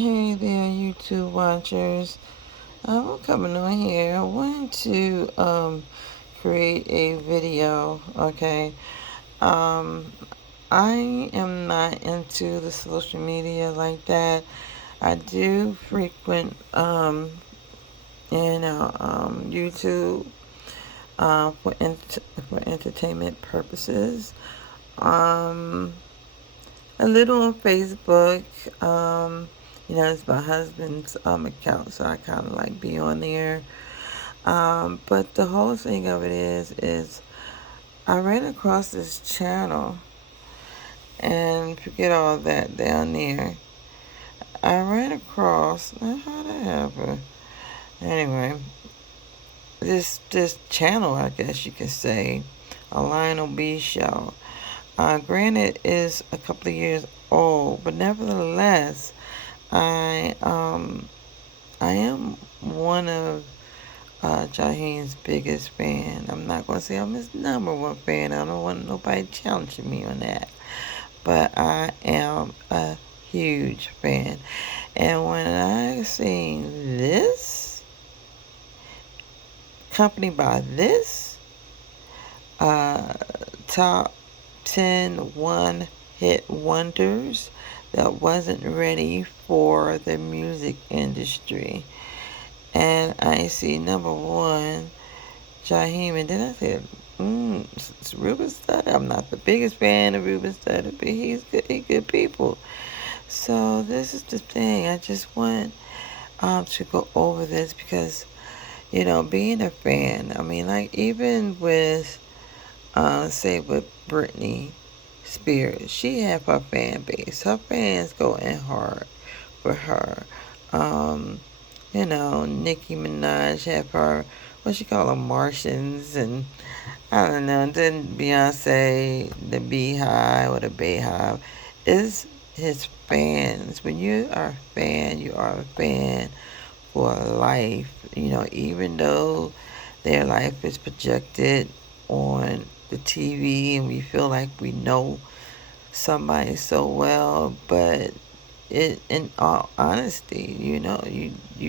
Hey there, YouTube watchers. I'm coming on here. I wanted to create a video. Okay. Um, I am not into the social media like that. I do frequent YouTube for entertainment purposes. Um, a little on Facebook. It's my husband's account, so I kind of like be on there. But the whole thing of it is I ran across this channel, and forget all that down there. I ran across, how that happen? Anyway, this channel, I guess you could say, a Lionel B show. Granted, is a couple of years old, but nevertheless, I am one of Jaheim's biggest fan. I'm not going to say I'm his number one fan. I don't want nobody challenging me on that. But I am a huge fan. And when I seen this, accompanied by this, top 10 one-hit wonders that wasn't ready for the music industry. And I see number one, Jaheim, and then I said, it's Ruben Studdard. I'm not the biggest fan of Ruben Studdard, but he's good people. So this is the thing. I just want to go over this because, being a fan, I mean, like even with, say with Britney Spears, she have her fan base. Her fans go in hard for her. Nicki Minaj have her, what she call them, Martians, and I don't know. Then Beyonce, the Beehive or the Bayhive, is his fans. When you are a fan, you are a fan for life. Even though their life is projected on the TV and we feel like we know somebody so well, but in all honesty, you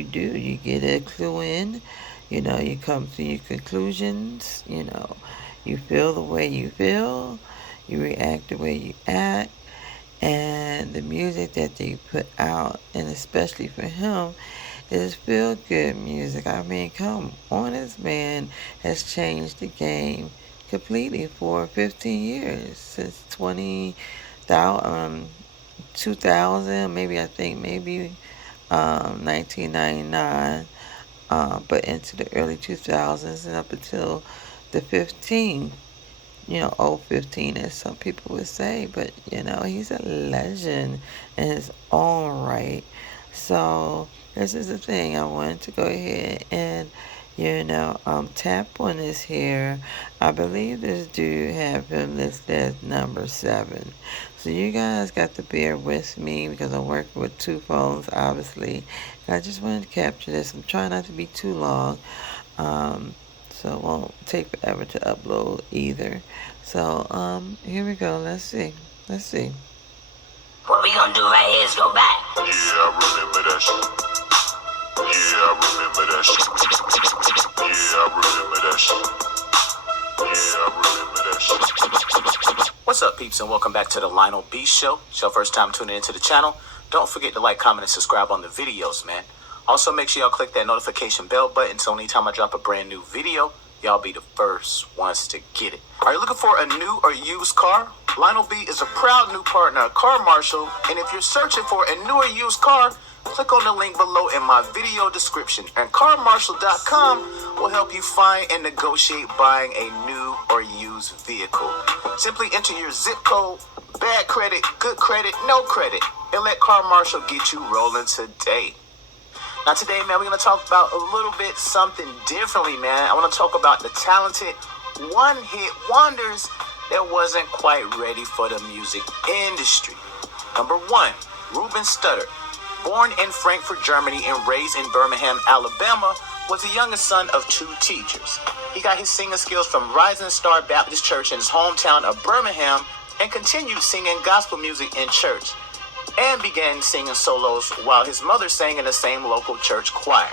do. You get a clue in, you come to your conclusions, you feel the way you feel, you react the way you act, and the music that they put out, and especially for him, is feel good music. I mean, come on, this man has changed the game completely for 15 years, since 2000, maybe 1999, but into the early 2000s and up until the 15, 015 as some people would say, but he's a legend in his own right. So this is the thing. I wanted to go ahead and tap on this here. I believe this dude have him listed as number 7. So you guys got to bear with me because I'm working with 2 phones, obviously. And I just wanted to capture this. I'm trying not to be too long. So it won't take forever to upload either. So, here we go. Let's see. What we gonna do right here is go back. Yeah, I remember that shit. Yeah, I remember that shit. Yeah, I remember that shit. Yeah, I remember that shit. What's up, peeps, and welcome back to the Lionel B Show. It's your first time tuning into the channel. Don't forget to like, comment, and subscribe on the videos, man. Also, make sure y'all click that notification bell button so anytime I drop a brand new video, y'all be the first ones to get it. Are you looking for a new or used car? Lionel B is a proud new partner of Car Marshal, and if you're searching for a new or used car, click on the link below in my video description, and carmarshal.com will help you find and negotiate buying a new or used vehicle. Simply enter your zip code, bad credit, good credit, no credit, and let Car Marshal get you rolling today. Now today, man, we're going to talk about a little bit something differently, man. I want to talk about the talented one-hit wonders that wasn't quite ready for the music industry. Number 1, Ruben Studdard. Born in Frankfurt, Germany, and raised in Birmingham, Alabama, was the youngest son of 2 teachers. He got his singing skills from Rising Star Baptist Church in his hometown of Birmingham and continued singing gospel music in church. and began singing solos while his mother sang in the same local church choir.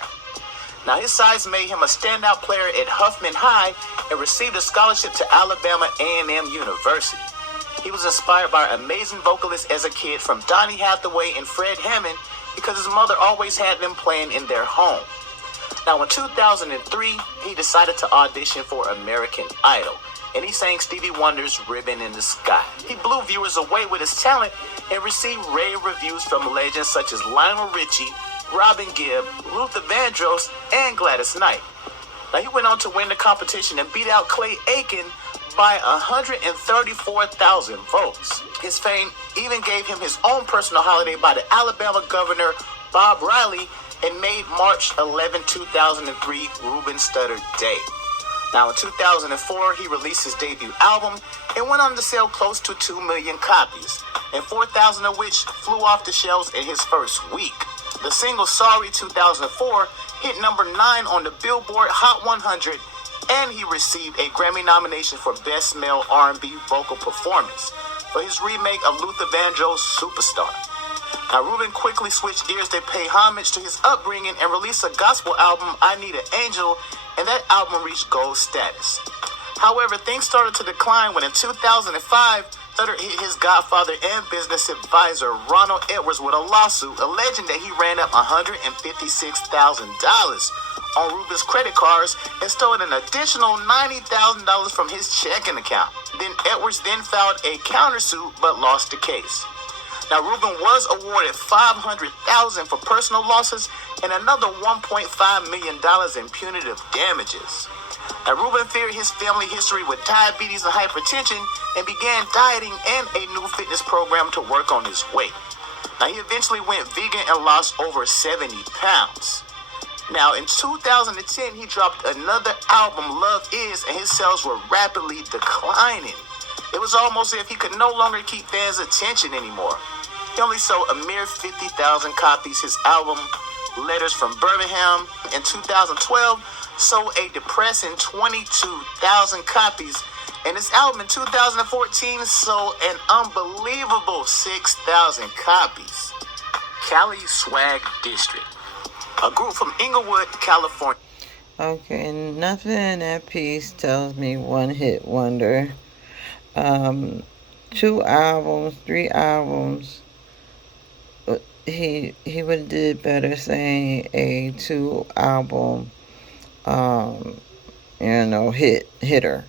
Now, his size made him a standout player at Huffman High and received a scholarship to Alabama A&M University. He was inspired by amazing vocalists as a kid from Donny Hathaway and Fred Hammond because his mother always had them playing in their home. Now, in 2003, he decided to audition for American Idol, and he sang Stevie Wonder's Ribbon in the Sky. He blew viewers away with his talent and received rave reviews from legends such as Lionel Richie, Robin Gibb, Luther Vandross, and Gladys Knight. Now, he went on to win the competition and beat out Clay Aiken by 134,000 votes. His fame even gave him his own personal holiday by the Alabama governor, Bob Riley, and made March 11, 2003 Reuben Studdard Day. Now, in 2004, he released his debut album and went on to sell close to 2 million copies, and 4,000 of which flew off the shelves in his first week. The single Sorry 2004 hit number 9 on the Billboard Hot 100, and he received a Grammy nomination for Best Male R&B Vocal Performance for his remake of Luther Vandross' Superstar. Now, Reuben quickly switched gears to pay homage to his upbringing and released a gospel album, I Need an Angel, and that album reached gold status. However, things started to decline when in 2005, Studdard hit his godfather and business advisor, Ronald Edwards, with a lawsuit alleging that he ran up $156,000 on Reuben's credit cards and stole an additional $90,000 from his checking account. Then Edwards filed a countersuit but lost the case. Now, Reuben was awarded $500,000 for personal losses and another $1.5 million in punitive damages. Now, Reuben feared his family history with diabetes and hypertension and began dieting and a new fitness program to work on his weight. Now, he eventually went vegan and lost over 70 pounds. Now, in 2010, he dropped another album, Love Is, and his sales were rapidly declining. It was almost as if he could no longer keep fans' attention anymore. He only sold a mere 50,000 copies. His album, Letters from Birmingham, in 2012, sold a depressing 22,000 copies. And his album in 2014 sold an unbelievable 6,000 copies. Cali Swag District, a group from Inglewood, California. Okay, nothing in that piece tells me one hit wonder. 2 albums, 3 albums. He would have did better saying a 2 album, hitter.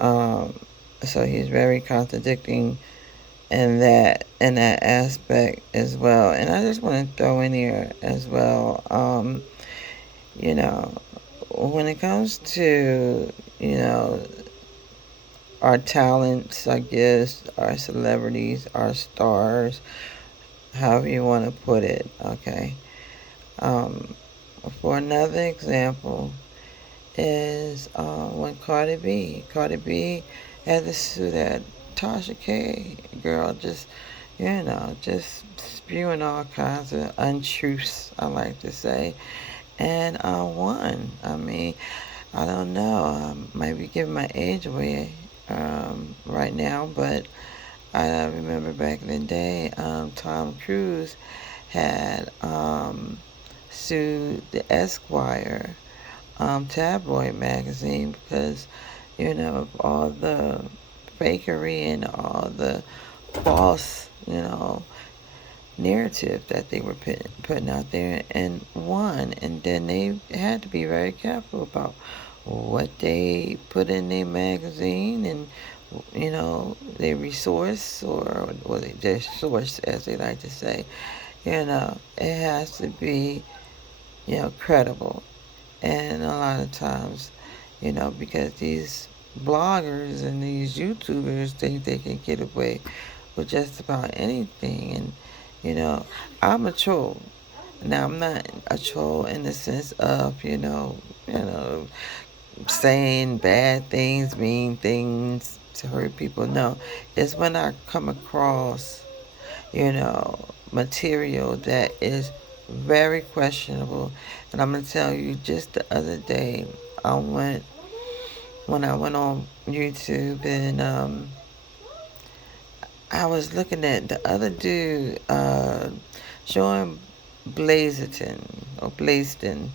So he's very contradicting in that aspect as well. And I just want to throw in here as well, when it comes to, our talents, I guess, our celebrities, our stars, however you want to put it, okay? For another example is when Cardi B had to sue that Tasha K girl, just spewing all kinds of untruths, I like to say, and won. I mean, I don't know, I might be giving my age away right now, but I remember back in the day, Tom Cruise had sued the Esquire tabloid magazine because, of all the fakery and all the false, narrative that they were putting out there, and won. And then they had to be very careful about what they put in their magazine and, their resource or their source, as they like to say. It has to be, credible. And a lot of times, because these bloggers and these YouTubers think they can get away with just about anything. And, I'm a troll. Now, I'm not a troll in the sense of, saying bad things, mean things to hurt people. No, it's when I come across, material that is very questionable. And I'm going to tell you, just the other day, when I went on YouTube and I was looking at the other dude, showing Blazeton or Blazton.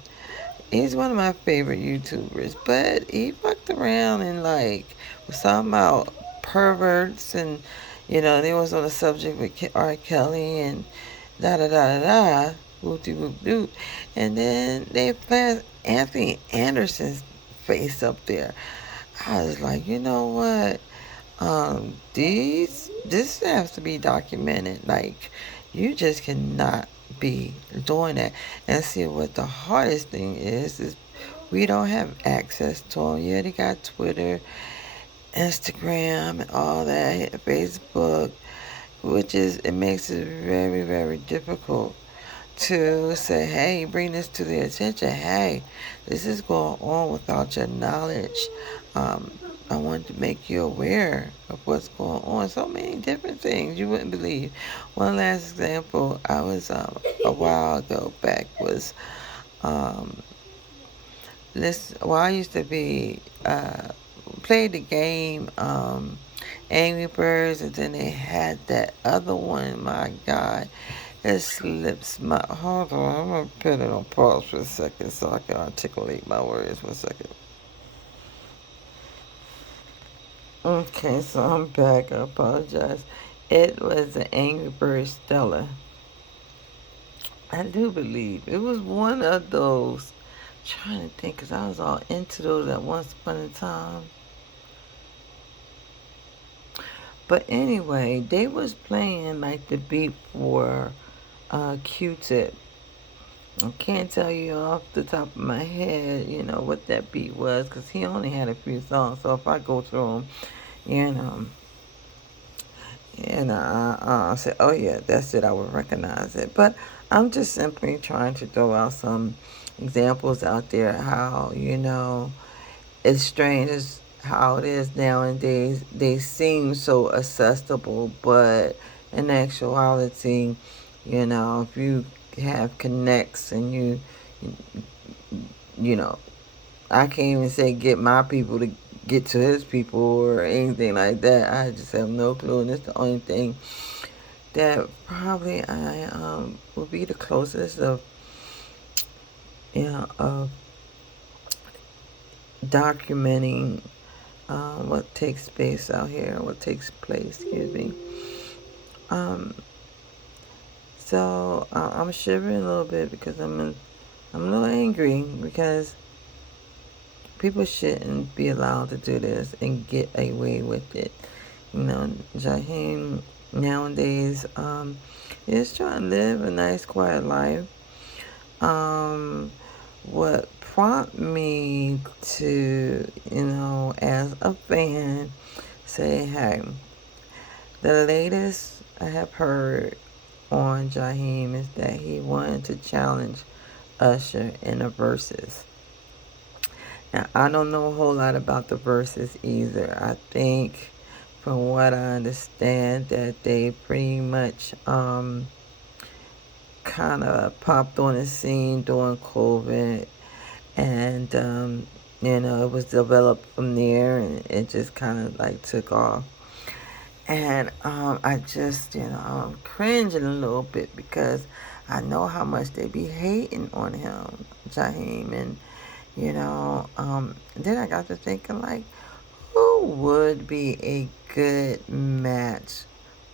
He's one of my favorite YouTubers, but he fucked around and like was talking about perverts and they was on the subject with R. Kelly and da da da da da whoop de whoop doop, and then they passed Anthony Anderson's face up there. I was like, you know what? This has to be documented. Like, you just cannot be doing that. And see what the hardest thing is we don't have access to them. Yeah, they got Twitter, Instagram, and all that, Facebook, which is it makes it very, very difficult to say, hey, bring this to their attention. Hey, this is going on without your knowledge. Um, I want to make you aware of what's going on. So many different things you wouldn't believe. One last example, I was a while ago back was this. Well, I used to be played the game Angry Birds, and then they had that other one. My God, it slips my. Hold on, I'm gonna put it on pause for a second so I can articulate my words for a second. Okay, so I'm back. I apologize. It was the Angry Bird Stella. I do believe it was one of those. Trying to think, cause I was all into those at once upon a time. But anyway, they was playing like the beat for Q-Tip. I can't tell you off the top of my head, what that beat was, because he only had a few songs. So if I go through them, you know, I say, oh yeah, that's it, I would recognize it. But I'm just simply trying to throw out some examples out there how, it's strange as how it is nowadays. They seem so accessible, but in actuality, if you have connects and you know, I can't even say get my people to get to his people or anything like that. I just have no clue, and it's the only thing that probably I will be the closest of of documenting what takes place out here, what takes place, excuse me. Um, so I'm shivering a little bit because I'm a little angry because people shouldn't be allowed to do this and get away with it. Jaheim nowadays is trying to live a nice, quiet life. What prompted me to, as a fan, say, hey, the latest I have heard on Jaheim is that he wanted to challenge Usher in a Verzuz. Now, I don't know a whole lot about the Verzuz either. I think, from what I understand, that they pretty much kind of popped on the scene during COVID, and it was developed from there, and it just kind of like took off. And I just, I'm cringing a little bit because I know how much they be hating on him, Jaheim, and then I got to thinking, like, who would be a good match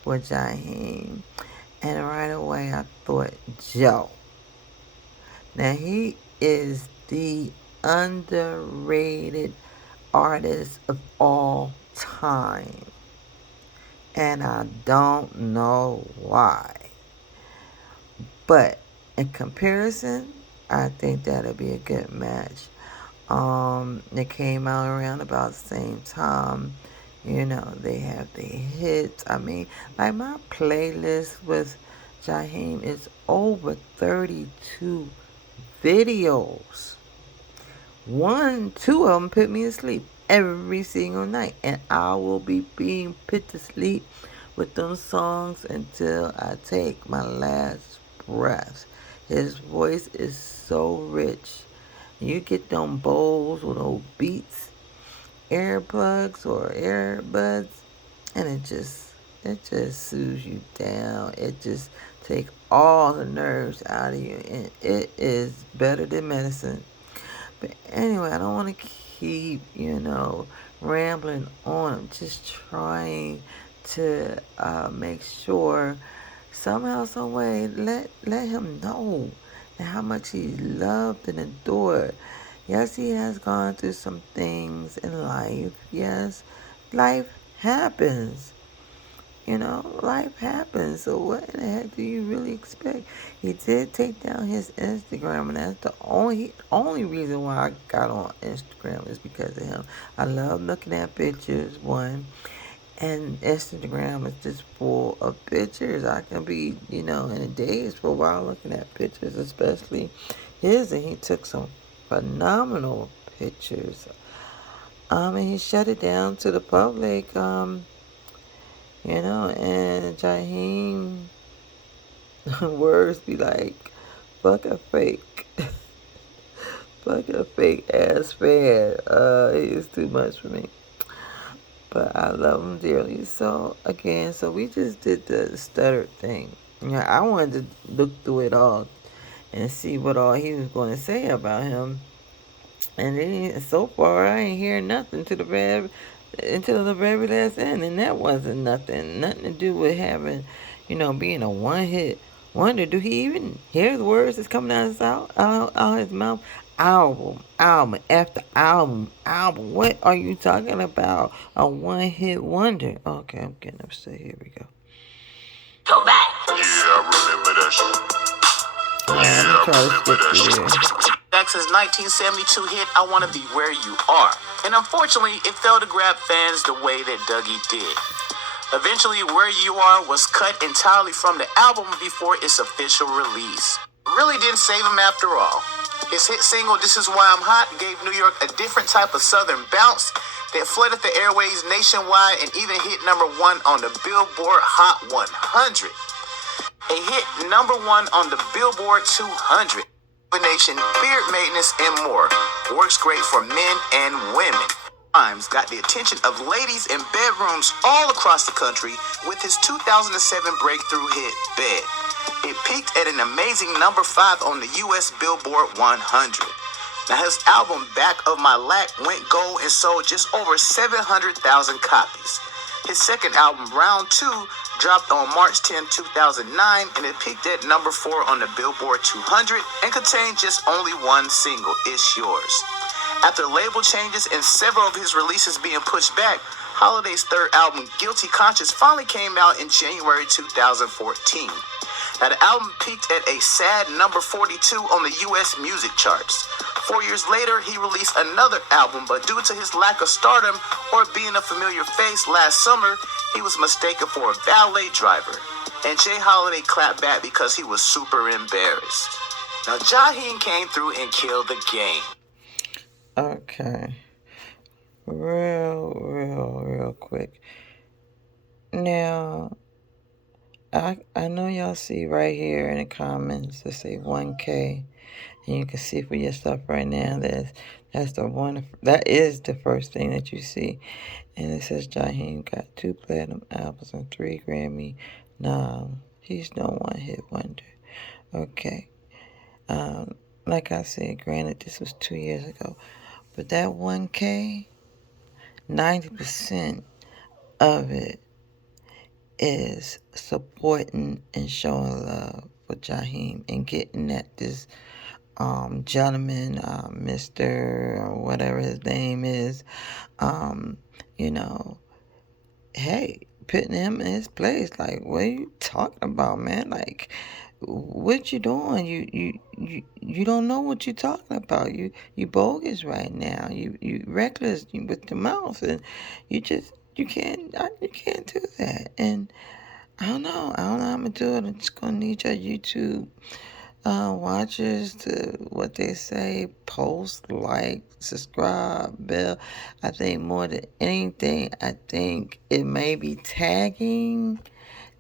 for Jaheim? And right away I thought Joe. Now he is the underrated artist of all time. And I don't know why. But in comparison, I think that'll be a good match. It came out around about the same time. They have the hits. I mean, like my playlist with Jaheim is over 32 videos. Two of them put me to sleep every single night, and I will be being put to sleep with them songs until I take my last breath. His voice is so rich. You get them bowls with those Beats earplugs or earbuds, and it just it just soothes you down. It just take all the nerves out of you, and it is better than medicine. But anyway, I don't want to keep, rambling on. I'm just trying to make sure somehow, some way, let him know how much he's loved and adored. Yes, he has gone through some things in life. Yes, life happens. Life happens. So what in the heck do you really expect? He did take down his Instagram, and that's the only reason why I got on Instagram is because of him. I love looking at pictures, one, and Instagram is just full of pictures. I can be, in a daze for a while looking at pictures, especially his, and he took some phenomenal pictures. And he shut it down to the public. And Jaheim words be like, fuck a fake. Fuck a fake ass fan. He is too much for me. But I love him dearly. So, again, we just did the stuttered thing. I wanted to look through it all and see what all he was going to say about him. And then so far, I ain't hearing nothing until the very last end, and that wasn't nothing to do with having, being a one hit wonder. Do he even hear the words that's coming out his mouth? Album after album. What are you talking about? A one hit wonder? Okay, I'm getting upset. Here we go. Go back. Yeah, I remember that shit. Let me try to skip through here. Jackson's 1972 hit, I Wanna Be Where You Are. And unfortunately, it failed to grab fans the way that Dougie did. Eventually, Where You Are was cut entirely from the album before its official release. Really didn't save him after all. His hit single, This Is Why I'm Hot, gave New York a different type of southern bounce that flooded the airways nationwide and even hit number one on the Billboard Hot 100. A hit number one on the Billboard 200. Nation, beard maintenance, and more. Works great for men and women. Jaheim got the attention of ladies in bedrooms all across the country with his 2007 breakthrough hit, Bed. It peaked at an amazing number 5 on the U.S. Billboard 100. Now, his album, Back of My Lack, went gold and sold just over 700,000 copies. His second album, Round 2, dropped on March 10, 2009, and it peaked at number 4 on the Billboard 200 and contained just only one single, It's Yours. After label changes and several of his releases being pushed back, Holiday's third album, Guilty Conscience, finally came out in January 2014. Now, the album peaked at a sad number 42 on the U.S. music charts. 4 years later, he released another album, but due to his lack of stardom or being a familiar face last summer, he was mistaken for a valet driver. And Jay Holiday clapped back because he was super embarrassed. Now, Jaheim came through and killed the game. Okay. Real quick. Now, I know y'all see right here in the comments that say 1K, and you can see for yourself right now that is the first thing that you see, and it says Jaheim got 2 platinum albums and 3 Grammy. No, he's no one hit wonder. Okay, like I said, granted this was 2 years ago, but that 1K, 90% of it is supporting and showing love for Jaheim and getting at this gentleman, Mr. or whatever his name is, hey, putting him in his place. Like, what are you talking about, man? Like, what you doing? You don't know what you're talking about. You bogus right now. You reckless with your mouth, and you can't do that. And I don't know how I'm gonna do it. I'm just gonna need your YouTube watchers to, what they say, post, like, subscribe, bell. I think more than anything, I think it may be tagging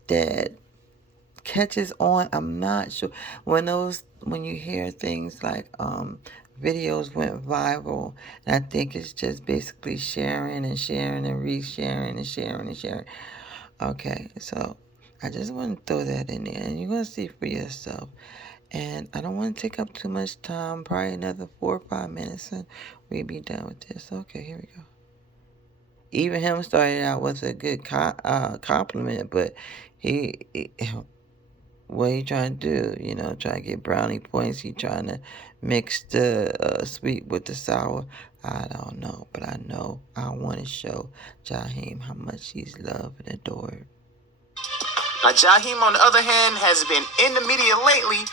that catches on. I'm not sure when you hear things like videos went viral, and I think it's just basically sharing and sharing and resharing and sharing and sharing. Okay, so I just want to throw that in there, and you're going to see for yourself. And I don't want to take up too much time, probably another 4 or 5 minutes, and we'll be done with this. Okay, here we go. Even him started out with a good compliment, but he what he trying to do? You know, trying to get brownie points. He trying to mix the sweet with the sour. I don't know, but I know I want to show Jaheim how much he's loved and adored. Now, Jaheim, on the other hand, has been in the media lately,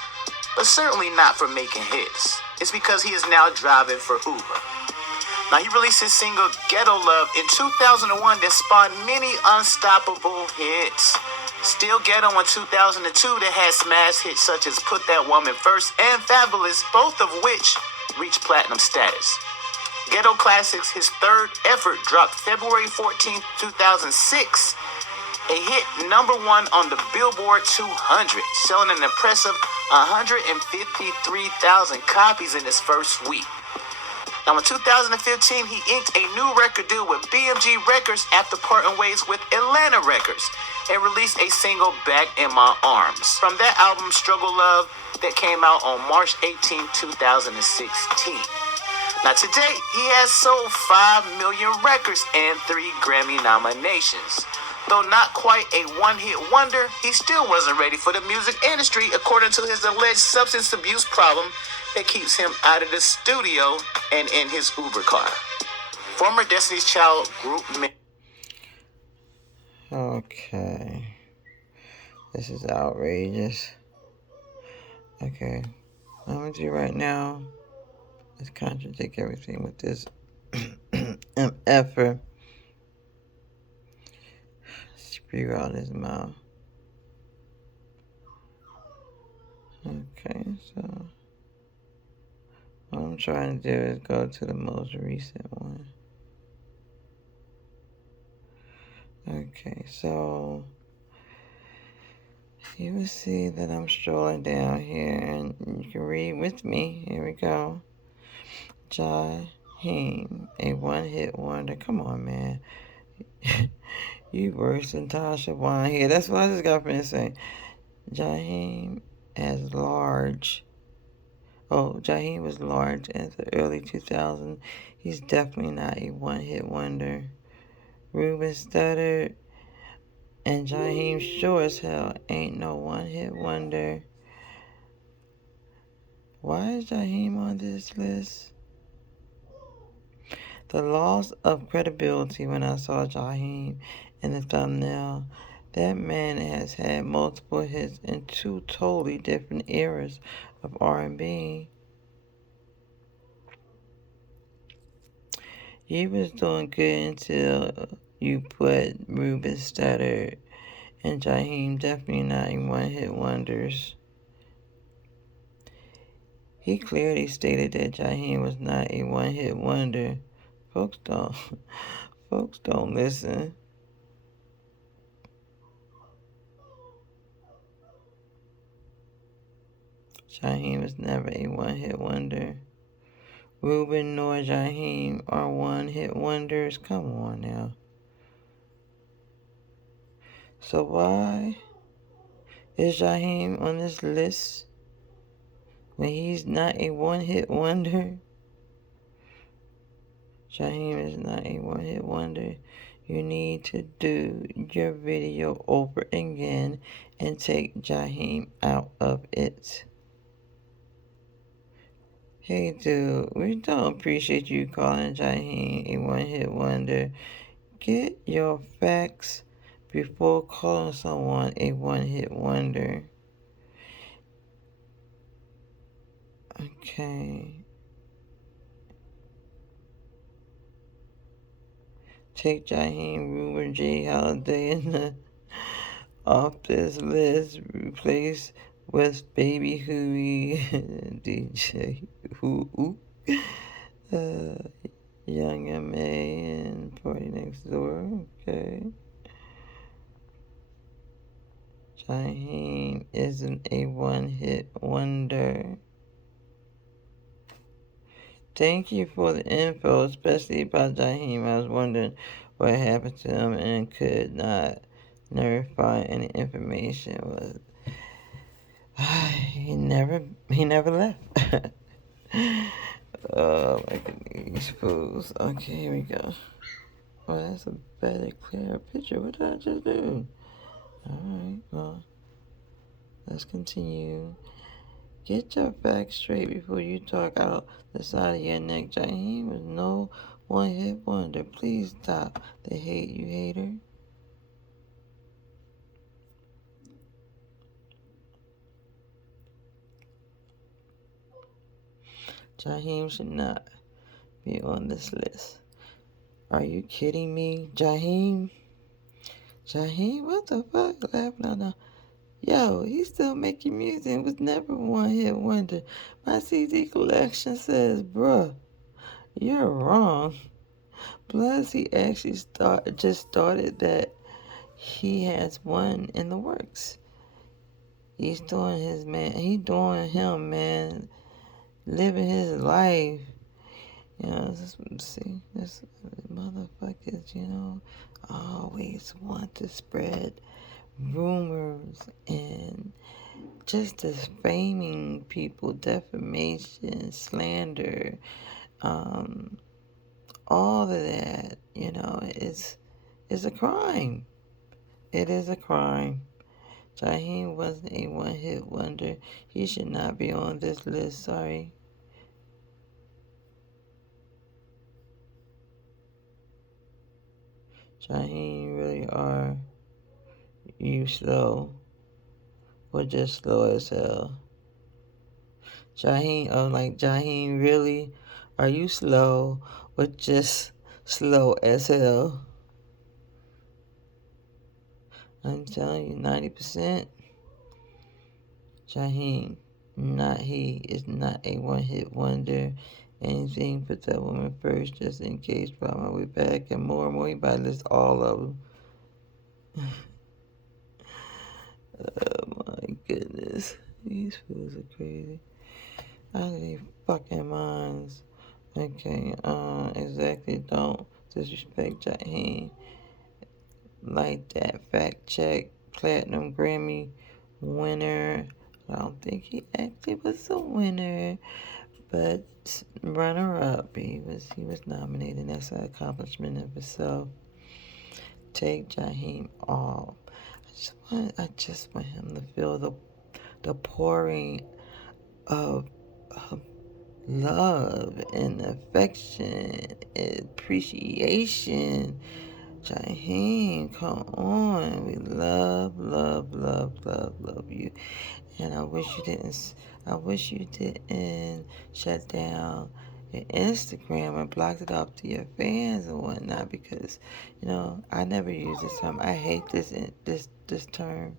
but certainly not for making hits. It's because he is now driving for Uber. Now, he released his single Ghetto Love in 2001 that spawned many unstoppable hits. Still Ghetto in 2002 that had smash hits such as Put That Woman First and Fabulous, both of which reached platinum status. Ghetto Classics, his third effort, dropped February 14, 2006, a hit number 1 on the Billboard 200, selling an impressive 153,000 copies in his first week. Now, in 2015, he inked a new record deal with BMG Records after parting ways with Atlanta Records and released a single, Back in My Arms, from that album, Struggle Love, that came out on March 18, 2016. Now, to date, he has sold 5 million records and 3 Grammy nominations. Though not quite a one-hit wonder, he still wasn't ready for the music industry, according to his alleged substance abuse problem that keeps him out of the studio and in his Uber car. Former Destiny's Child group Okay. This is outrageous. Okay. What I'm going to do right now is contradict everything with this MFer. Spew out his mouth. Okay, so what I'm trying to do is go to the most recent one. Okay, so you will see that I'm strolling down here, and you can read with me. Here we go. Jaheim, a one-hit wonder. Come on, man. You worse than Tasha Wine here. That's what I just got from saying. Jaheim as large. Oh, Jaheim was large in the early 2000s. He's definitely not a one-hit wonder. Ruben stuttered, and Jaheim sure as hell ain't no one-hit wonder. Why is Jaheim on this list? The loss of credibility when I saw Jaheim in the thumbnail. That man has had multiple hits in 2 totally different eras of R&B. You was doing good until you put Ruben Studdard and Jaheim definitely not in one-hit wonders. He clearly stated that Jaheim was not a one-hit wonder. Folks don't listen. Jaheim was never a one-hit wonder. Ruben nor Jaheim are one-hit wonders. Come on now. So why is Jaheim on this list when he's not a one-hit wonder? Jaheim is not a one-hit wonder. You need to do your video over again and take Jaheim out of it. Hey dude, we don't appreciate you calling Jaheim a one-hit wonder. Get your facts before calling someone a one-hit wonder. Okay. Take Jaheim, Ruben, J. Holiday in the off this list. Replace with Baby Huey, DJ Who, Young M.A. and Party Next Door. Okay. Jaheim isn't a one-hit wonder. Thank you for the info, especially about Jaheim. I was wondering what happened to him and could not Never find any information. Was he never left. Oh my goodness, these fools. Okay, here we go. Well, that's a better, clearer picture. What did I just do? Alright, well, let's continue. Get your facts straight before you talk out the side of your neck. Jaheim was no one-hit wonder. Please stop the hate, you hater. Jaheim should not be on this list. Are you kidding me? Jaheim? Jaheim? What the fuck? Laughing out now. Yo, he's still making music and was never one-hit wonder. My CD collection says, bruh, you're wrong. Plus, he actually just started that he has one in the works. He's doing his man. He doing him, man. Living his life. You know, see, this motherfuckers, always want to spread rumors and just defaming people, defamation, slander, all of that, is a crime. It is a crime. Jaheim wasn't a one-hit wonder. He should not be on this list. Sorry. Jaheim, really are you slow or just slow as hell? Jaheim, really are you slow or just slow as hell? I'm telling you, 90%. Jaheim, not he, is not a one-hit wonder. Anything put that woman first, just in case. By my way back, and more. You better list all of them. Oh my goodness, these fools are crazy. Out of their fucking minds. Okay, exactly. Don't disrespect Jaheim like that. Fact check. Platinum Grammy winner. I don't think he actually was a winner, but runner up. He was nominated. That's an accomplishment of itself. Take Jaheim off. I just want him to feel the pouring of love and affection and appreciation. Jaheim, come on. We love, love, love, love, love you. And I wish you didn't shut down your Instagram and blocked it off to your fans and whatnot, because, I never use this term. I hate this term.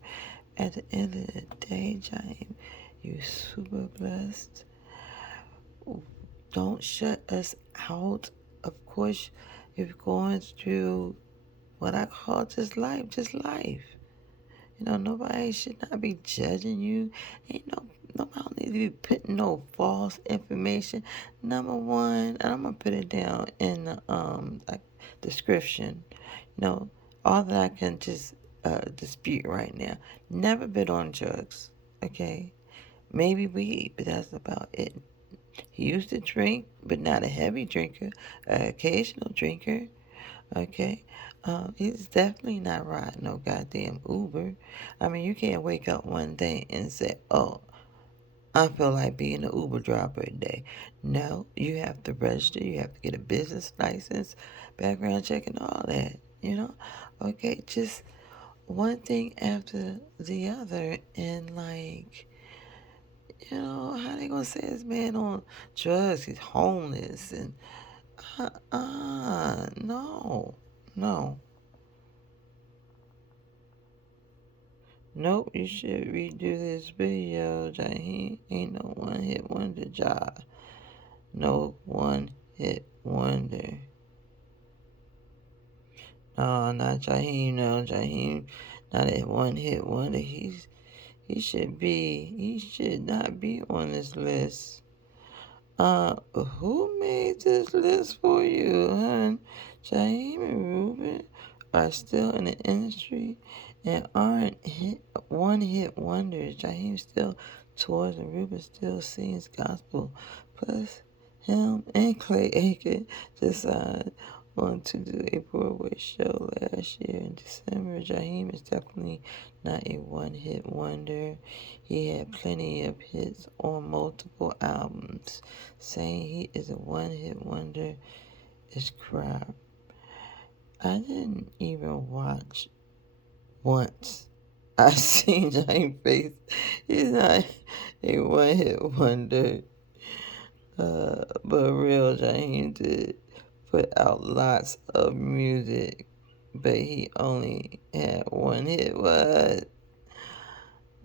At the end of the day, Jaheim, you super blessed. Don't shut us out. Of course, if you're going through what I call just life. Nobody should not be judging you. Nobody need to be putting no false information. Number one, and I'm gonna put it down in the description. All that I can just dispute right now. Never been on drugs. Okay, maybe weed, but that's about it. He used to drink, but not a heavy drinker, an occasional drinker. Okay, he's definitely not riding no goddamn Uber. I mean, you can't wake up one day and say, "Oh, I feel like being an Uber driver today." No, you have to register. You have to get a business license, background check, and all that. Okay, just one thing after the other, and how they gonna say this man on drugs? He's homeless and no, no. Nope, you should redo this video. Jaheim ain't no one-hit wonder job. No one-hit wonder. No, not Jaheim. No, Jaheim, not a one-hit wonder. He should not be on this list. Who made this list for you, hun? Jaheim and Ruben are still in the industry and aren't one-hit wonders. Jaheim still tours and Ruben still sings gospel. Plus, him and Clay Aiken just signed on to do a Broadway show last year in December. Jaheim is definitely not a one-hit wonder. He had plenty of hits on multiple albums. Saying he is a one-hit wonder is crap. I didn't even watch once. I seen Jaheim face. He's not a one-hit wonder. But real Jaheim did put out lots of music, but he only had one hit. What?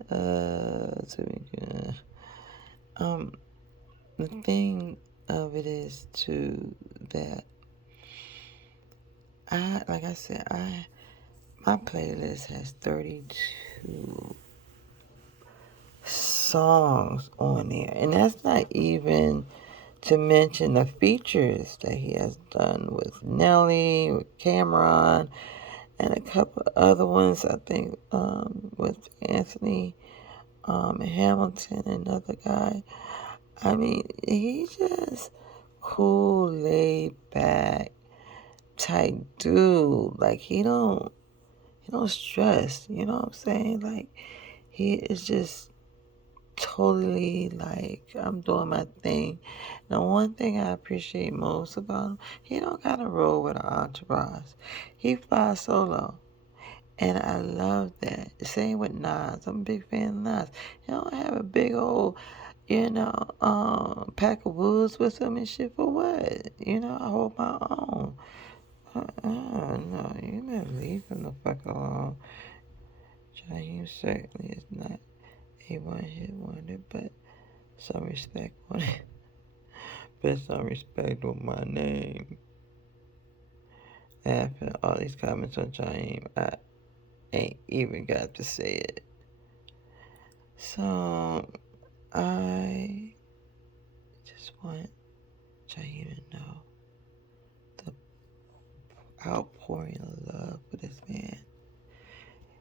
So the thing of it is too that like I said, my playlist has 32 songs on there, and that's not even to mention the features that he has done with Nelly, with Cameron, and a couple other ones, I think, with Anthony Hamilton, another guy. I mean, he's just cool, laid back type dude. Like he don't stress. You know what I'm saying? Like he is just totally like I'm doing my thing. The one thing I appreciate most about him, he don't gotta roll with an entourage. He flies solo. And I love that. Same with Nas. I'm a big fan of Nas. He don't have a big old, pack of wolves with him and shit for what? I hold my own. No, you better leave him the fuck alone. Jaheim certainly is not a one-hit wonder, but some respect on it. Put some respect on my name. After all these comments on Jaheim, I ain't even got to say it. So, I just want Jaheim to know the outpouring of love for this man.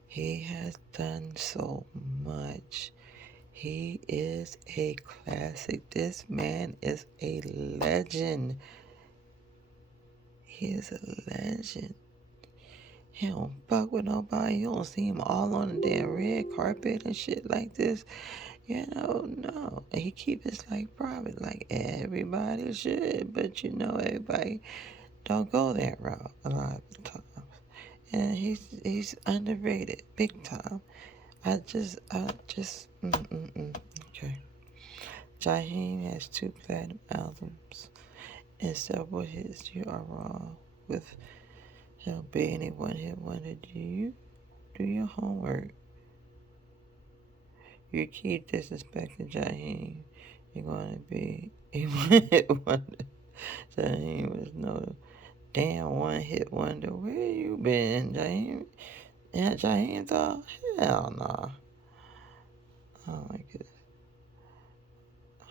He has done so much. He is a classic. This man is a legend. He is a legend. He don't fuck with nobody. You don't see him all on the damn red carpet and shit like this. No. And he keep his life private like everybody should. But everybody don't go that route a lot of the times. And he's underrated big time. Okay. Jaheim has 2 platinum albums and several hits. You are wrong with him being a one-hit wonder. Do you do your homework? You keep disrespecting Jaheim, you're going to be a one-hit wonder. Jaheim was no damn one-hit wonder. Where you been, Jaheim? Yeah, Jaheim though? Hell no. Oh my goodness.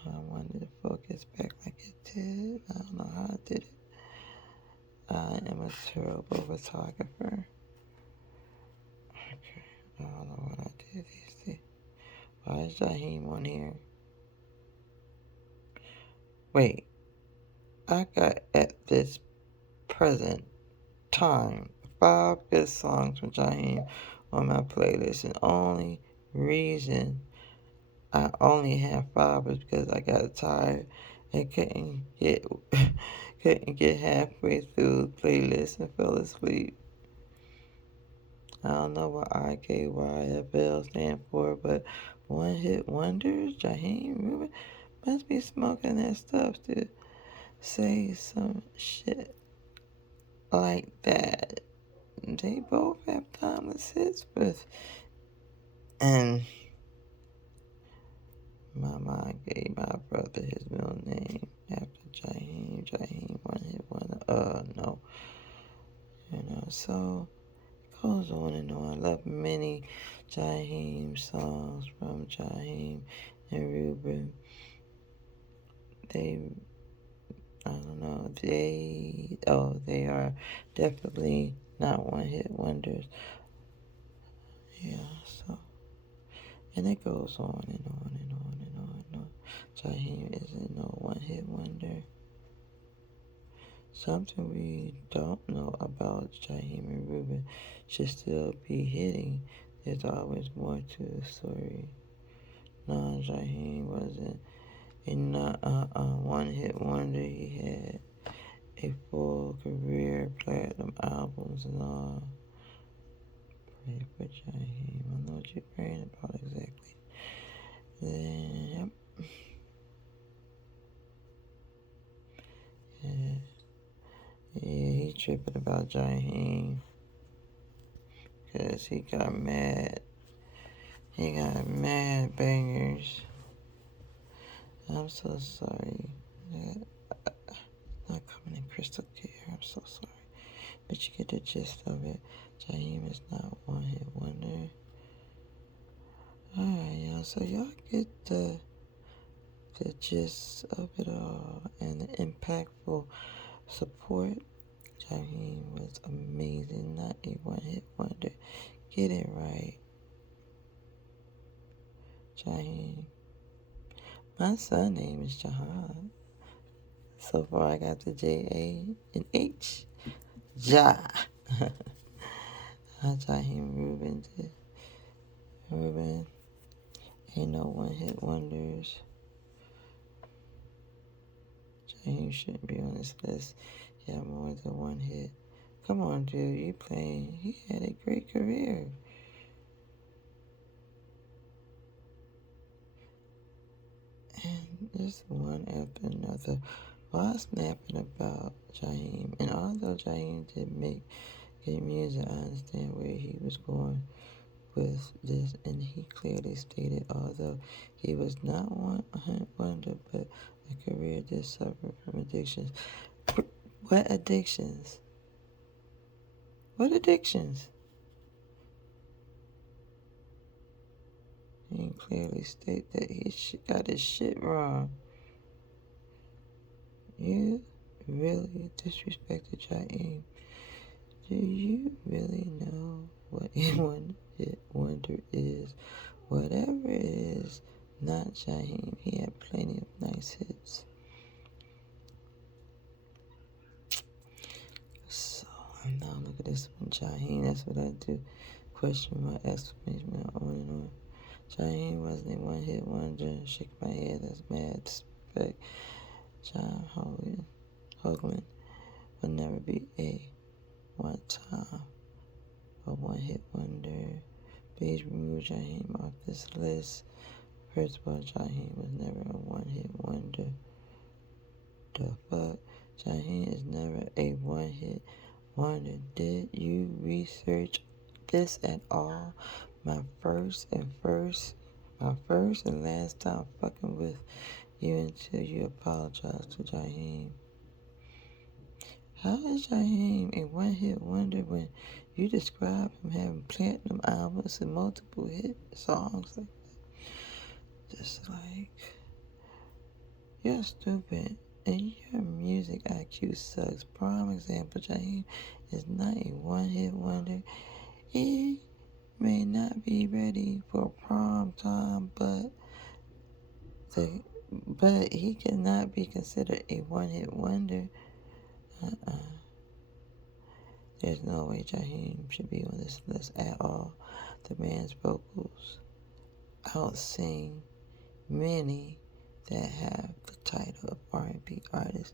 I wanted to focus back like it did. I don't know how I did it. I am a terrible photographer. Okay. I don't know what I did. Why is Jaheim on here? Wait. I got at this present time 5 good songs from Jaheim on my playlist, and only reason I only have 5 is because I got tired and couldn't get halfway through the playlist and fell asleep. I don't know what IKYFL stand for, but one hit wonders. Jaheim Rubin must be smoking that stuff to say some shit like that. They both have timeless hits with, and my mom gave my brother his middle name after Jaheim. Jaheim one hit wonder. No. So it goes on and on. I love many Jaheim songs from Jaheim and Ruben. I don't know, they are definitely not one hit wonders. Yeah, so, and it goes on and on and on and on and on. Jaheim isn't no one-hit wonder. Something we don't know about Jaheim and Ruben should still be hitting. There's always more to the story. No, Jaheim wasn't a one-hit wonder. He had a full career, platinum albums and all. Pray for Jaheim. I know what you're praying about exactly. Then, yep. Yeah, he tripping about Jaheim because he got mad. He got mad bangers. I'm so sorry. Not coming in crystal clear. I'm so sorry. But you get the gist of it. Jaheim is not one hit wonder. Alright, y'all. So y'all get the gist of it all and the impactful support. Jaheim was amazing, not a one hit wonder. Get it right. Jaheim. My son name is Jahan. So far I got the J-A and H. Ja. Jaheim Ruben. Ain't no one hit wonders. Jaheim shouldn't be on this list. He had more than one hit. Come on, dude, you playing. He had a great career. And just one after another. While snapping about Jaheim, and although Jaheim did make good music, I understand where he was going with this, and he clearly stated, although he was not one wonder, but a career did suffer from addictions. What addictions? What addictions? He clearly state that he got his shit wrong. You really disrespected Jaheim. Do you really know what a one-hit wonder is? Whatever it is, not Jaheim. He had plenty of nice hits. So, now look at this one, Jaheim. That's what I do. Question mark, exclamation, on and on. Jaheim wasn't a one-hit wonder. Shake my head, that's mad respect. John Hoagland will never be a one-time or one-hit wonder. Please remove Jaheim off this list. First of all, Jaheim was never a one-hit wonder. The fuck? Jaheim is never a one-hit wonder. Did you research this at all? My first and last time fucking with you until you apologize to Jaheim. How is Jaheim a one-hit wonder when you describe him having platinum albums and multiple hit songs like that? Just like, you're stupid and your music IQ sucks. Prime example, Jaheim is not a one-hit wonder. He may not be ready for prime time, but he cannot be considered a one-hit wonder. There's no way Jaheim should be on this list at all. The man's vocals outsing many that have the title of R&B artist.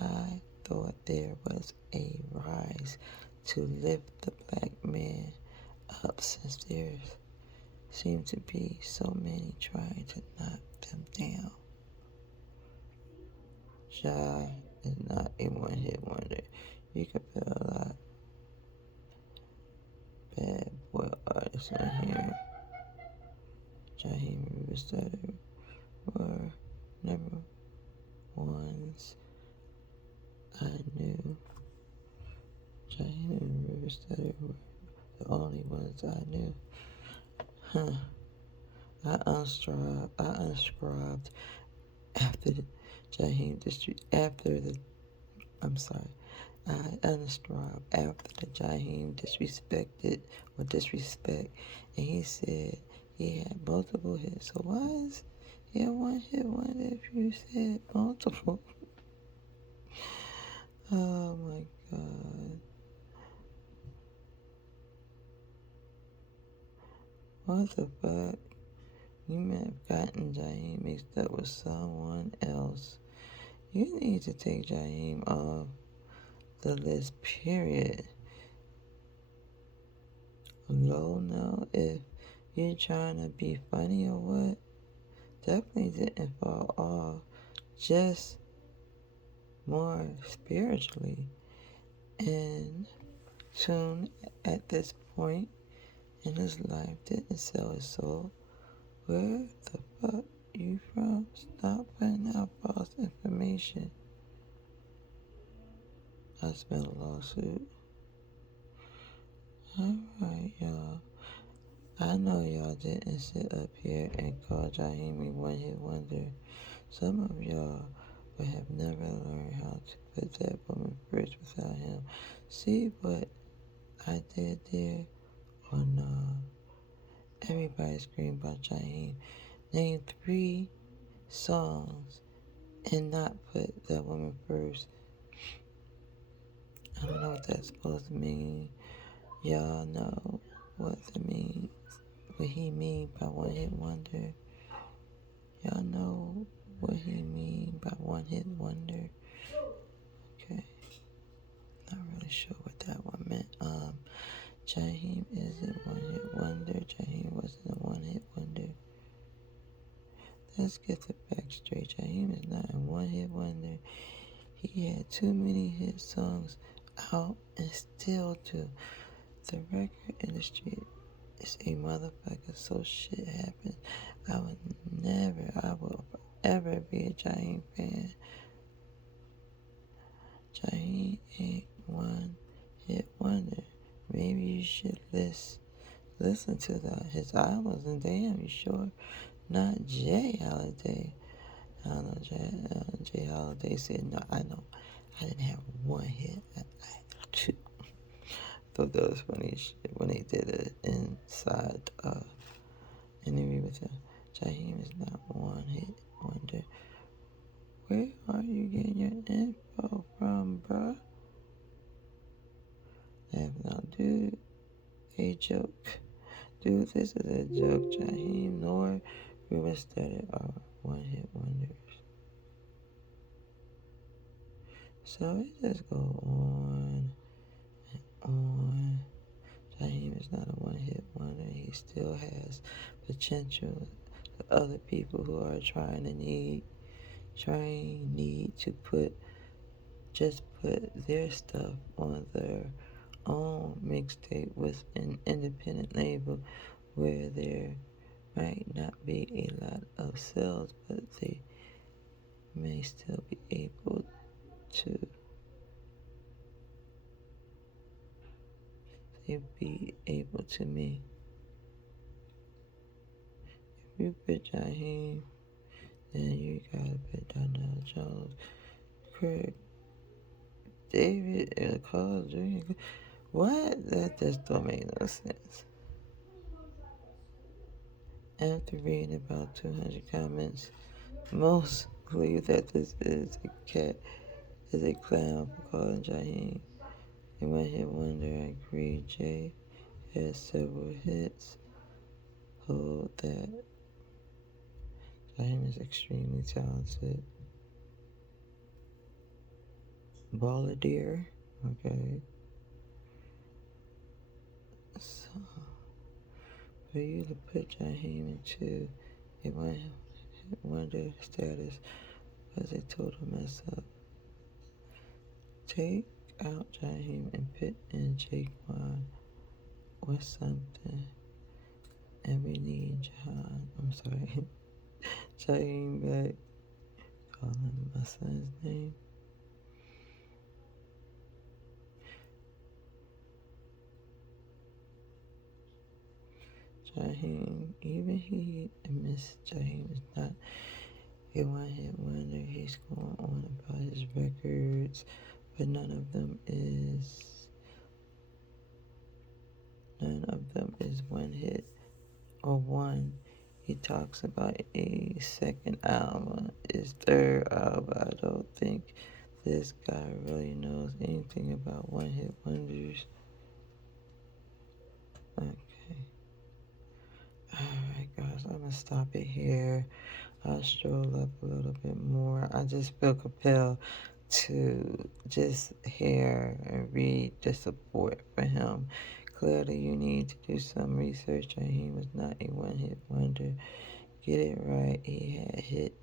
I thought there was a rise to lift the black man up since there seem to be so many trying to knock them down. Ja is not a one-hit wonder. You can feel a lot bad boy artists on here. Jaheim and Ruben were number ones I knew. Jaheim and Ruben were the only ones I knew. I unscribed after the Jaheim I unscribed after the Jaheim disrespect, and he said he had multiple hits. So why is he a one hit wonder if you said multiple? Oh my God. What the fuck? You may have gotten Jaheim mixed up with someone else. You need to take Jaheim off the list, period. Low now, if you're trying to be funny or what, definitely didn't fall off, just more spiritually in tune at this point in his life. Didn't sell his soul. Where the fuck you from? Stop putting out false information. I smell a lawsuit. Alright, y'all. I know y'all didn't sit up here and call Jaheim a one-hit wonder. Some of y'all would have never learned how to put that woman first without him. See what I did there? Or no? Everybody scream about Jaheim. Name 3 songs and not put that woman first. I don't know what that's supposed to mean. Y'all know what it means. What he mean by one-hit wonder. Y'all know what he mean by one-hit wonder. Okay. Not really sure what that one meant. Jaheim isn't one-hit wonder. Jaheim wasn't a one-hit wonder. Let's get the facts straight. Jaheim is not a one-hit wonder. He had too many hit songs out and still do. The record industry is a motherfucker, so shit happens. I will forever be a Jaheim fan. Jaheim ain't one hit wonder. Maybe you should listen to his albums and damn, you sure not Jay Holiday? I don't know, Jay Holiday said no. I know, I didn't have one hit. I had 2. Thought that was funny shit when they did it inside interview with him. Jaheim is not one hit wonder. Where are you getting your info from, bruh? Now, dude, a joke. Dude, this is a joke. Jaheim nor Ruben Studdard are one hit wonders. So it just go on and on. Jaheim is not a one hit wonder. He still has potential. The other people who are need to put their stuff on their own mixtape with an independent label where there might not be a lot of sales, but they may still be able to me. If you put Jaheim, then you gotta put Donnell Jones, Craig, David, and Carl Jr. What? That just don't make no sense. After reading about 200 comments, most believe that this is a clown for calling Jaheim a one-hit wonder. I agree. Jay has several hits. Hold that. Jaheim is extremely talented. Balladeer. Okay. So, for you to put Jaheim into a one-hit wonder status was a total mess up. Take out Jaheim and put in Jaquan or something. And we need Jaheim back. Calling my son's name. Jaheim, even he admits Jaheim is not a one-hit wonder. He's going on about his records, but none of them is one hit or one. He talks about a second album, his third album. I don't think this guy really knows anything about one hit wonders. Okay. Alright, guys, I'm gonna stop it here. I'll stroll up a little bit more. I just feel compelled to just hear and read the support for him. Clearly, you need to do some research. Jaheim was not a one-hit wonder. Get it right. He had hit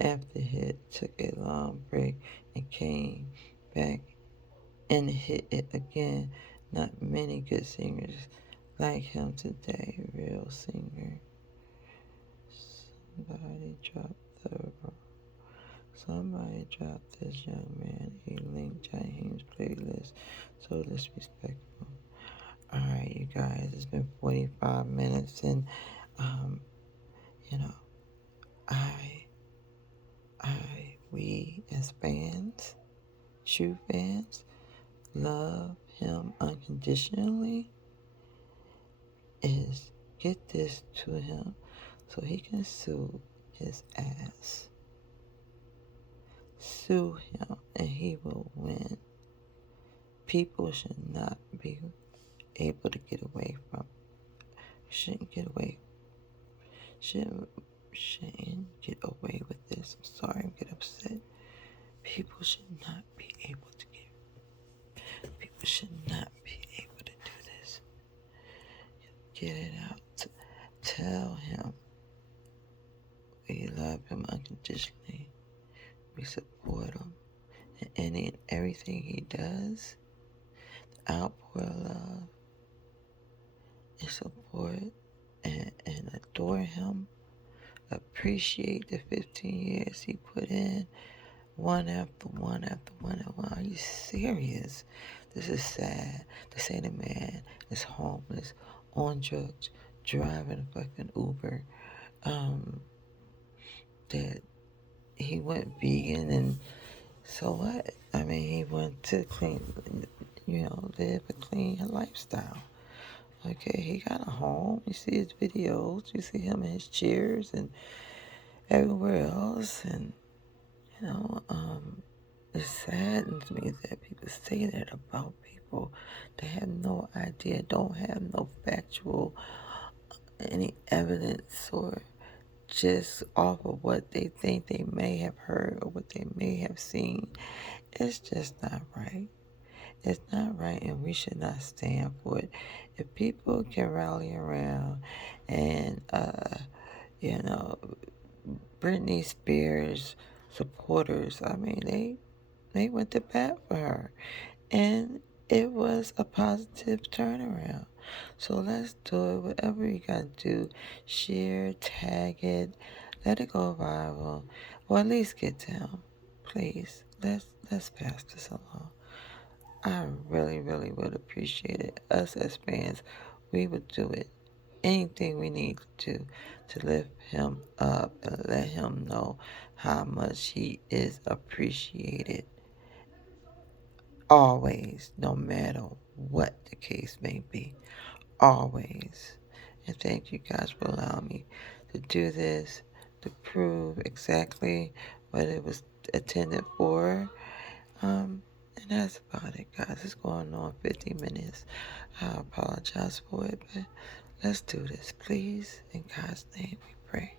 after hit, took a long break, and came back and hit it again. Not many good singers like him today. Real singer. Somebody dropped this young man a link to Jaheim's playlist. So disrespectful. Alright, you guys, it's been 45 minutes and you know, we as fans, true fans, love him unconditionally. Is get this to him so he can sue his ass. Sue him and he will win. People should not be able to get away from. Shouldn't get away with this. I'm sorry, I'm getting upset. People should not be able to do this. Get it out. Tell him we love him unconditionally. We support him in any and everything he does. Outpour love and support and adore him. Appreciate the 15 years he put in, one after one after one after one. Are you serious? This is sad. To say the man is homeless, on drugs, driving a fucking Uber, that he went vegan and so what? I mean, he went to live a clean lifestyle. Okay, he got a home. You see his videos. You see him in his cheers and everywhere else. And, it saddens me that people say that about people. They have no idea, don't have no factual, any evidence or just off of what they think they may have heard or what they may have seen. It's just not right. It's not right, and we should not stand for it. If people can rally around and, Britney Spears supporters, I mean, they went to bat for her, and it was a positive turnaround. So let's do it. Whatever you gotta do, share, tag it, let it go viral, or at least get to him. Please, let's pass this along. I really, really would appreciate it. Us as fans, we would do it. Anything we need to do to lift him up and let him know how much he is appreciated. Always, no matter what the case may be. Always. And thank you guys for allowing me to do this, to prove exactly what it was intended for. And that's about it, guys. It's going on 50 minutes. I apologize for it, but let's do this, please. In God's name we pray.